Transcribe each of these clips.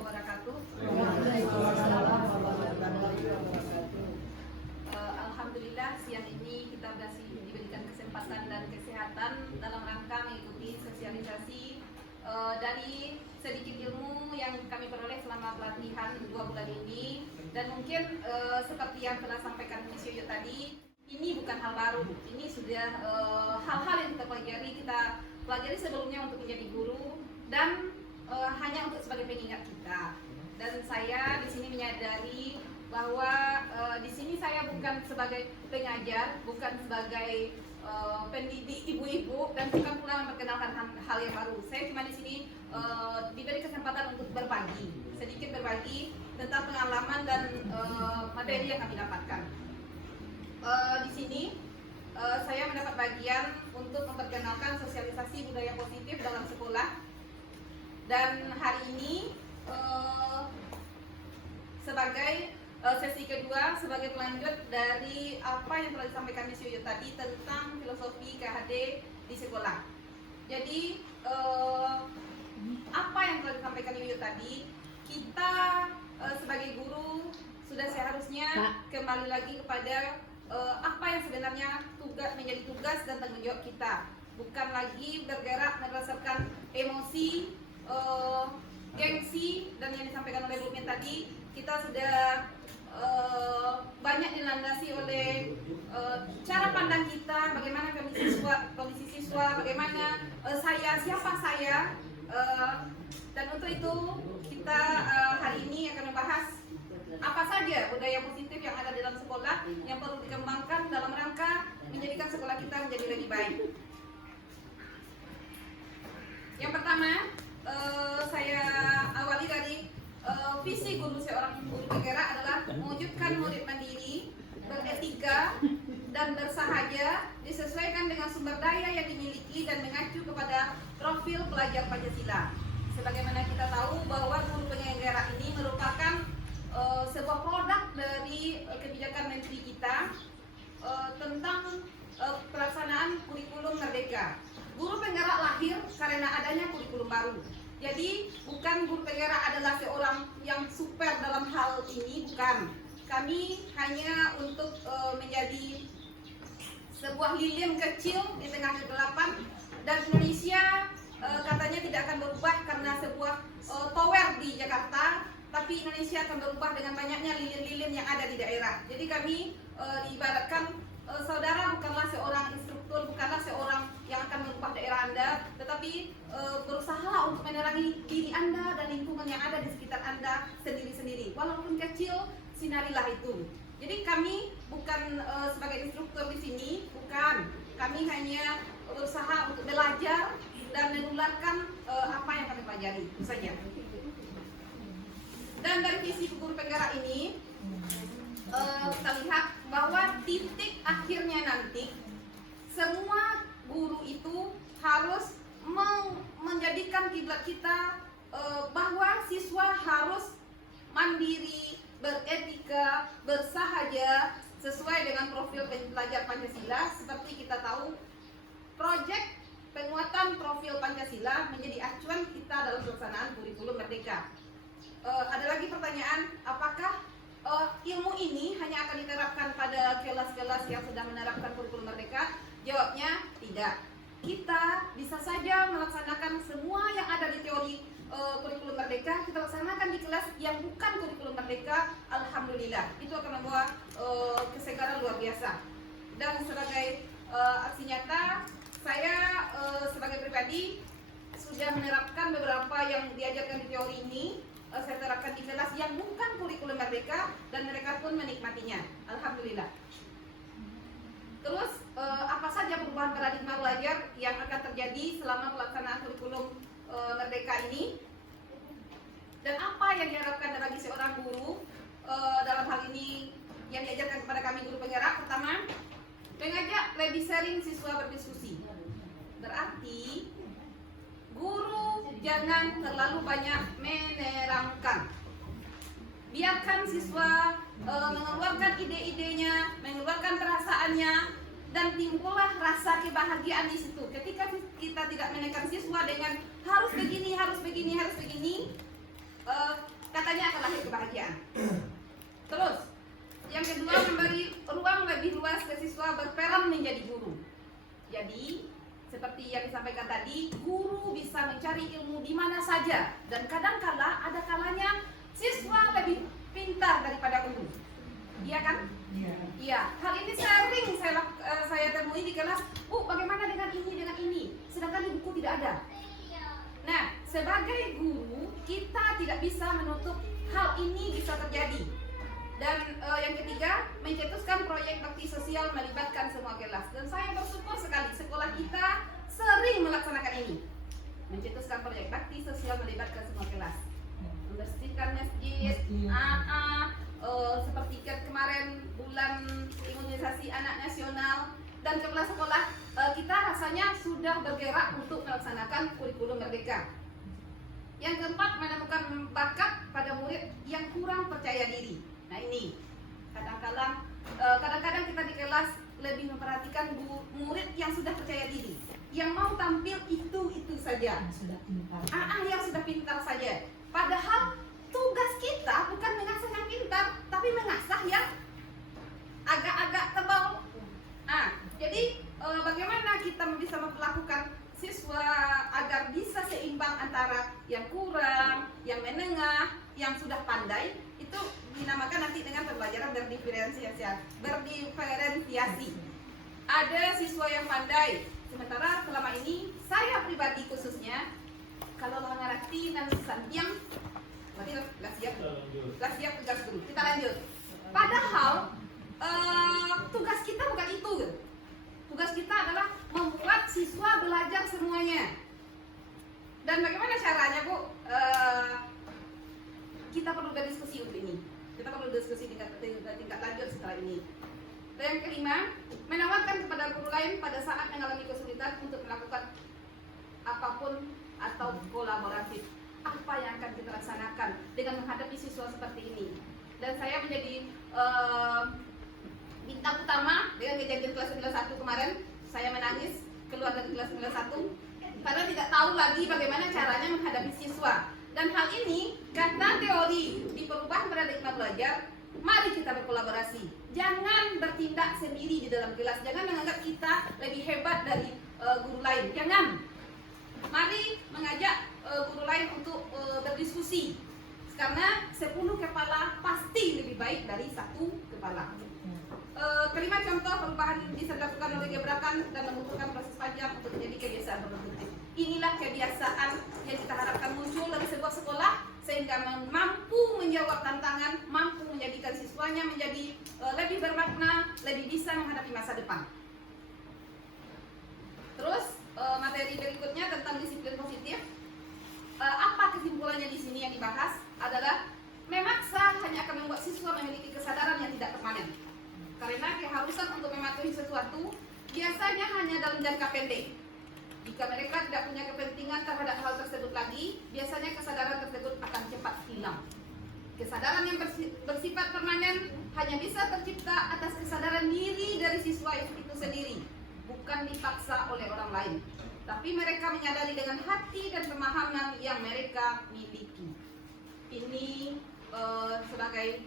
wabarakatuh. Alhamdulillah siang ini kita masih diberikan kesempatan dan kesehatan dalam rangka mengikuti sosialisasi dari sedikit ilmu yang kami peroleh selama pelatihan 2 bulan ini. Dan mungkin seperti yang telah sampaikan Miss Yoyo tadi, ini bukan hal baru. Ini sudah hal-hal yang kita pelajari sebelumnya untuk menjadi guru dan hanya untuk sebagai pengingat kita. Dan saya di sini menyadari bahwa di sini saya bukan sebagai pengajar, bukan sebagai pendidik ibu-ibu, dan bukan pula memperkenalkan hal yang baru. Saya cuma di sini diberi kesempatan untuk sedikit berbagi tentang pengalaman dan materi yang kami dapatkan. Di sini saya mendapat bagian untuk memperkenalkan sosialisasi budaya positif dalam sekolah. Dan hari ini sebagai sesi kedua, sebagai pelanjut dari apa yang telah disampaikan Miss Yoyo tadi tentang filosofi KHD di sekolah. Jadi apa yang telah disampaikan Yoyo tadi, kita sebagai guru sudah seharusnya kembali lagi kepada apa yang sebenarnya menjadi tugas dan tanggung jawab kita. Bukan lagi bergerak berdasarkan emosi, gengsi, dan yang disampaikan oleh Bu Min tadi, kita sudah banyak dilandasi oleh cara pandang kita, bagaimana kondisi siswa, bagaimana siapa saya, dan untuk itu kita hari ini akan membahas apa saja budaya positif yang ada di dalam sekolah yang perlu dikembangkan dalam rangka menjadikan sekolah kita menjadi lebih baik. Yang pertama, saya awali dari visi guru seorang guru penggerak adalah mewujudkan murid mandiri, beretika, dan bersahaja, disesuaikan dengan sumber daya yang dimiliki dan mengacu kepada profil pelajar Pancasila. Sebagaimana kita tahu bahwa guru penggerak ini merupakan sebuah produk dari kebijakan menteri kita tentang pelaksanaan kurikulum merdeka. Guru penggerak lahir karena adanya kurikulum baru. Jadi bukan guru penggerak adalah seorang yang super dalam hal ini, bukan. Kami hanya untuk menjadi sebuah lilin kecil di tengah kegelapan, dan Indonesia katanya tidak akan berubah karena sebuah tower di Jakarta, tapi Indonesia akan berubah dengan banyaknya lilin-lilin yang ada di daerah. Jadi kami diibaratkan saudara bukanlah seorang instruktur, bukanlah seorang yang akan merubah daerah Anda, tetapi berusaha untuk menerangi diri Anda dan lingkungan yang ada di sekitar Anda sendiri-sendiri. Walaupun kecil, sinarilah itu. Jadi kami bukan sebagai instruktur di sini, bukan. Kami hanya berusaha untuk belajar dan menularkan apa yang kami pelajari, itu saja. Dan dari visi guru penggerak ini kita lihat bahwa titik akhirnya nanti semua guru itu harus menjadikan kiblat kita bahwa siswa harus mandiri, beretika, bersahaja sesuai dengan profil pelajar Pancasila. Seperti kita tahu, proyek penguatan profil Pancasila menjadi acuan kita dalam pelaksanaan kurikulum merdeka. Ada lagi pertanyaan, apakah ilmu ini hanya akan diterapkan pada kelas-kelas yang sudah menerapkan kurikulum merdeka? Jawabnya tidak. Kita bisa saja melaksanakan semua yang ada di teori kurikulum merdeka, kita laksanakan di kelas yang bukan kurikulum merdeka. Alhamdulillah, itu akan membawa kesegaran luar biasa. Dan sebagai aksi nyata, saya sebagai pribadi sudah menerapkan beberapa yang diajarkan di teori ini. Saya terapkan di kelas yang bukan kurikulum merdeka, dan mereka pun menikmatinya. Alhamdulillah. Terus apa saja perubahan paradigma belajar yang akan terjadi selama pelaksanaan kurikulum merdeka ini, dan apa yang diharapkan bagi seorang guru dalam hal ini yang diajarkan kepada kami guru penggerak? Pertama, mengajak lebih sering siswa berdiskusi. Berarti guru jangan terlalu banyak menerangkan. Biarkan siswa mengeluarkan ide-idenya, mengeluarkan perasaannya, dan timbullah rasa kebahagiaan di situ. Ketika kita tidak menekan siswa dengan harus begini, kebahagiaan. Terus, yang kedua memberi ruang lebih luas ke siswa berperan menjadi guru. Jadi, seperti yang disampaikan tadi, guru bisa mencari ilmu di mana saja dan kadang-kala ada kalanya siswa lebih pintar daripada guru. Iya kan? Iya. Iya. Hal ini sering saya temui di kelas. Bu, bagaimana dengan ini? Sedangkan di buku tidak ada. Nah, sebagai guru kita tidak bisa menutup hal ini bisa terjadi. Dan yang ketiga, mencetuskan proyek bakti sosial melibatkan semua kelas. Dan saya bersyukur sekali sekolah kita sering melaksanakan ini. Mencetuskan proyek bakti sosial melibatkan semua kelas. Membersihkan masjid, seperti kemarin bulan imunisasi anak nasional, dan kepala sekolah kita rasanya sudah bergerak untuk melaksanakan kurikulum merdeka. Yang keempat, menemukan bakat pada murid yang kurang percaya diri. Nah ini kadang-kadang kita di kelas lebih memperhatikan murid yang sudah percaya diri, yang mau tampil itu saja, Yang sudah pintar. yang sudah pintar saja. Padahal tugas kita bukan mengasah yang pintar, tapi mengasah yang agak-agak tebal. Jadi bagaimana kita bisa memperlakukan siswa agar bisa seimbang antara yang kurang, yang menengah, yang sudah pandai, itu dinamakan nanti dengan pembelajaran berdiferensiasi. Ada siswa yang pandai, sementara selama ini saya pribadi khususnya kalau ngerti dan sambiang berarti nggak siap tugas dulu. Kita lanjut. Padahal tugas kita bukan itu. Tugas kita adalah membuat siswa belajar semuanya. Dan bagaimana caranya, Bu? Kita perlu berdiskusi untuk ini. Kita perlu diskusi tingkat lanjut setelah ini. Dan yang kelima, menawarkan kepada guru lain pada saat mengalami kesulitan untuk melakukan apapun atau kolaboratif. Apa yang akan kita laksanakan dengan menghadapi siswa seperti ini? Dan saya menjadi bintang utama dengan kejadian kelas 91 kemarin. Saya menangis keluar dari kelas 91 karena tidak tahu lagi bagaimana caranya menghadapi siswa. Dan hal ini karena teori di perubahan paradigma belajar, mari kita berkolaborasi. Jangan bertindak sendiri di dalam kelas. Jangan menganggap kita lebih hebat dari guru lain. Jangan. Mari mengajak guru lain untuk berdiskusi. Karena 10 kepala pasti lebih baik dari 1 kepala. Kelima contoh perubahan bisa dilakukan oleh gebrakan dan membutuhkan proses panjang untuk menjadi kebiasaan produktif. Inilah kebiasaan yang kita harapkan muncul dari sebuah sekolah sehingga mampu menjawab tantangan, mampu menjadikan siswanya menjadi lebih bermakna, lebih bisa menghadapi masa depan. Terus materi berikutnya tentang disiplin positif. Apa kesimpulannya di sini yang dibahas adalah memaksa hanya akan membuat siswa memiliki kesadaran yang tidak permanen. Karena keharusan untuk mematuhi sesuatu biasanya hanya dalam jangka pendek. Jika mereka tidak punya kepentingan terhadap hal tersebut lagi, biasanya kesadaran tersebut akan cepat hilang. Kesadaran yang bersifat permanen hanya bisa tercipta atas kesadaran diri dari siswa itu sendiri, bukan dipaksa oleh orang lain. Tapi mereka menyadari dengan hati dan pemahaman yang mereka miliki. Ini sebagai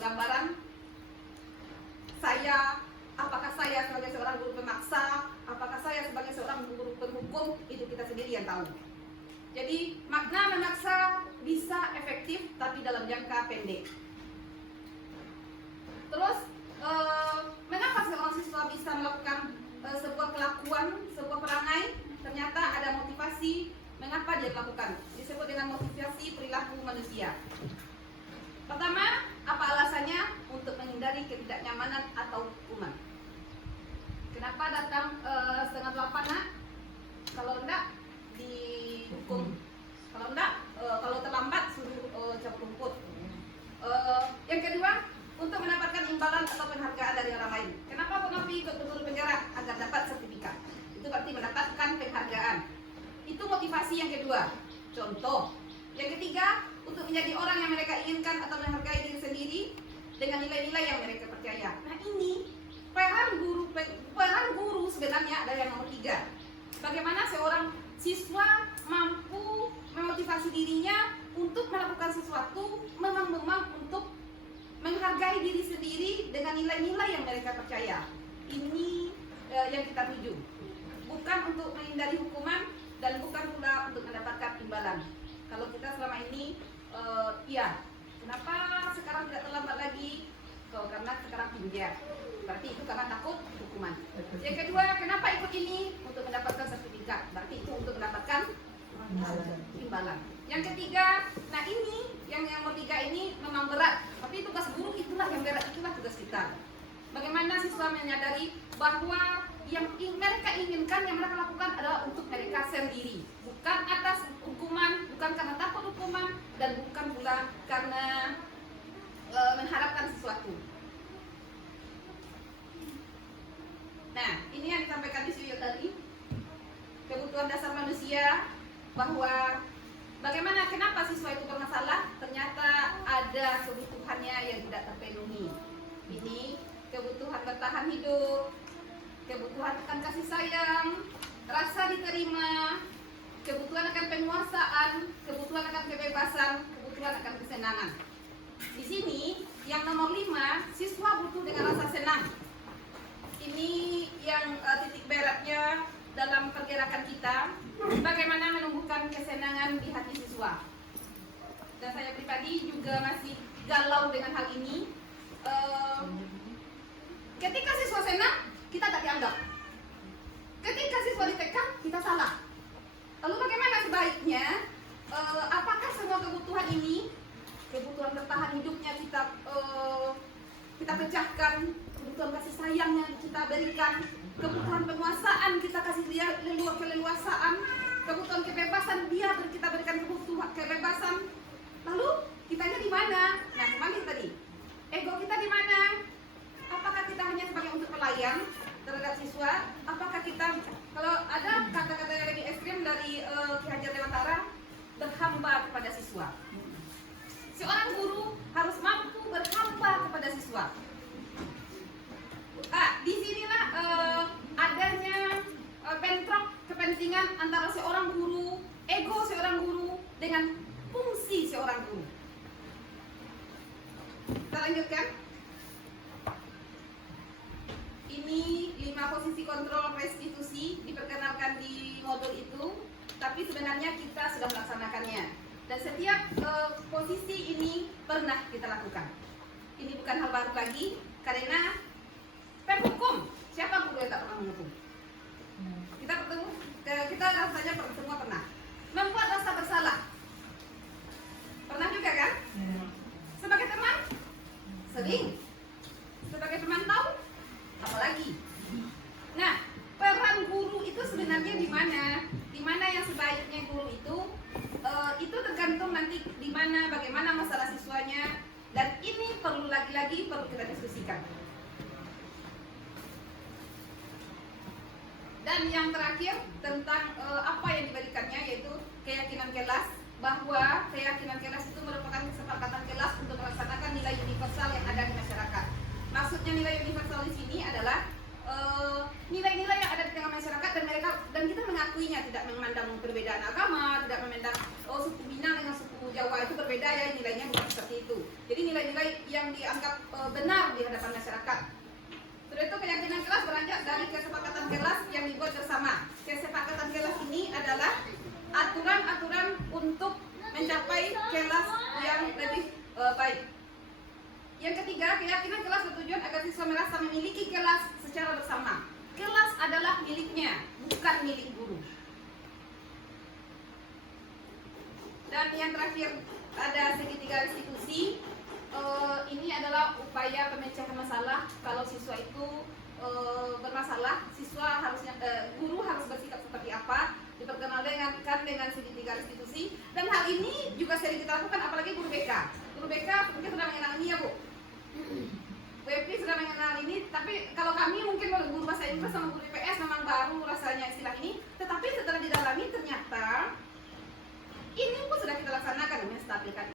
gambaran apakah saya sebagai seorang guru pemaksa, apakah saya sebagai seorang guru penghukum, itu kita sendiri yang tahu. Jadi makna memaksa bisa efektif tapi dalam jangka pendek. Terus mengapa seorang siswa bisa melakukan sebuah kelakuan, sebuah perangai? Ternyata ada motivasi mengapa dia lakukan. Disebut dengan motivasi perilaku manusia. Pertama, apa alasannya? Untuk menghindari ketidaknyamanan atau hukuman. Kenapa datang 7:30 nak? Kalau enggak dihukum. Kalau terlambat suruh cabut rumput. Yang kedua, untuk mendapatkan imbalan atau penghargaan dari orang lain. Kenapa Penapi ikut berguru penggerak? Agar dapat sertifikat. Itu berarti mendapatkan penghargaan. Itu motivasi yang kedua. Contoh. Yang ketiga, untuk menjadi orang yang mereka inginkan atau menghargai diri sendiri dengan nilai-nilai yang mereka percaya. Nah ini peran guru sebenarnya ada yang nomor 3. Bagaimana seorang siswa mampu memotivasi dirinya untuk melakukan sesuatu, memang dengan nilai-nilai yang mereka percaya. Ini yang kita tuju, bukan untuk menghindari hukuman dan bukan pula untuk mendapatkan imbalan. Kalau kita selama ini kenapa sekarang tidak terlambat lagi? Karena sekarang pinjam, berarti itu karena takut hukuman. Yang kedua, kenapa ikut ini? Untuk mendapatkan sertifikat, berarti itu untuk mendapatkan imbalan. Yang ketiga, nah ini yang nomor 3 ini memang berat, tapi tugas guru itulah yang berat, itulah tugas kita. Bagaimana siswa menyadari bahwa yang mereka inginkan, yang mereka lakukan adalah untuk mereka sendiri, bukan atas hukuman, bukan karena takut hukuman, dan bukan pula karena mengharapkan sesuatu. Nah, ini yang disampaikan di Suyo tadi, kebutuhan dasar manusia, bahwa bagaimana, kenapa siswa itu bermasalah? Ternyata ada kebutuhannya yang tidak terpenuhi. Ini kebutuhan bertahan hidup, kebutuhan akan kasih sayang, rasa diterima, kebutuhan akan penguasaan, kebutuhan akan kebebasan, kebutuhan akan kesenangan. Di sini yang nomor 5, siswa butuh dengan rasa senang. Ini yang titik beratnya dalam pergerakan kita, bagaimana menumbuhkan kesenangan di hati siswa. Dan saya pribadi juga masih galau dengan hal ini. Ketika siswa senang, kita tak dianggap. Ketika siswa ditekan, kita salah. Lalu bagaimana sebaiknya? Apakah semua kebutuhan ini, kebutuhan bertahan hidupnya kita pecahkan, kebutuhan kasih sayangnya kita berikan, kebutuhan penguasaan kita kasih dia keleluasaan, kebutuhan kebebasan kita berikan kebutuhan kebebasan. Lalu kitanya di mana? Nah, kembali tadi, ego kita di mana? Apakah kita hanya sebagai untuk pelayan terhadap siswa? Apakah kita, kalau ada kata-kata yang lebih ekstrim dari Ki Hajar Dewantara, berhamba kepada siswa. Seorang guru harus mampu berhamba kepada siswa. Disinilah adanya bentrok kepentingan antara seorang guru, ego seorang guru dengan fungsi seorang guru. Kita lanjutkan. Ini 5 posisi kontrol restitusi diperkenalkan di modul itu, tapi sebenarnya kita sudah melaksanakannya. Dan setiap posisi ini pernah kita lakukan. Ini bukan hal baru lagi, karena hukum, siapa guru yang tak pernah menghukum? Kita rasanya semua pernah. Membuat rasa bersalah, pernah juga kan? Sebagai teman, sering. Sebagai teman tahu, apalagi. Nah, peran guru itu sebenarnya di mana? Di mana yang sebaiknya guru itu tergantung nanti di mana, bagaimana masalah siswanya, dan ini perlu lagi-lagi kita diskusikan. Dan yang terakhir tentang apa yang diberikannya, yaitu keyakinan kelas, bahwa keyakinan kelas itu merupakan kesepakatan kelas untuk melaksanakan nilai universal yang ada di masyarakat. Maksudnya nilai universal di sini adalah nilai-nilai yang ada di tengah masyarakat, dan kita mengakuinya, tidak memandang perbedaan agama, tidak memandang suku Minang dengan suku Jawa itu berbeda ya, nilainya bukan seperti itu. Jadi nilai-nilai yang dianggap benar di hadapan masyarakat. Setelah itu keyakinan kelas beranjak dari kesepakatan kelas yang dibuat bersama. Kesepakatan kelas ini adalah aturan-aturan untuk mencapai kelas yang lebih baik. Yang ketiga, keyakinan kelas bertujuan agar siswa merasa memiliki kelas secara bersama. Kelas adalah miliknya, bukan milik guru. Dan yang terakhir, ada segitiga restitusi. Ini adalah upaya pemecahan masalah. Kalau siswa itu bermasalah, guru harus bersikap seperti apa, diperkenalkan dengan segitiga restitusi. Dan hal ini juga sering kita lakukan, apalagi guru BK. Guru BK mungkin sudah mengenal ini ya Bu. WP sudah mengenal ini, tapi kalau kami mungkin guru bahasa Inggris sama guru IPS memang baru rasanya istilah ini. Tetapi setelah didalami ternyata ini pun sudah kita laksanakan, stabilkan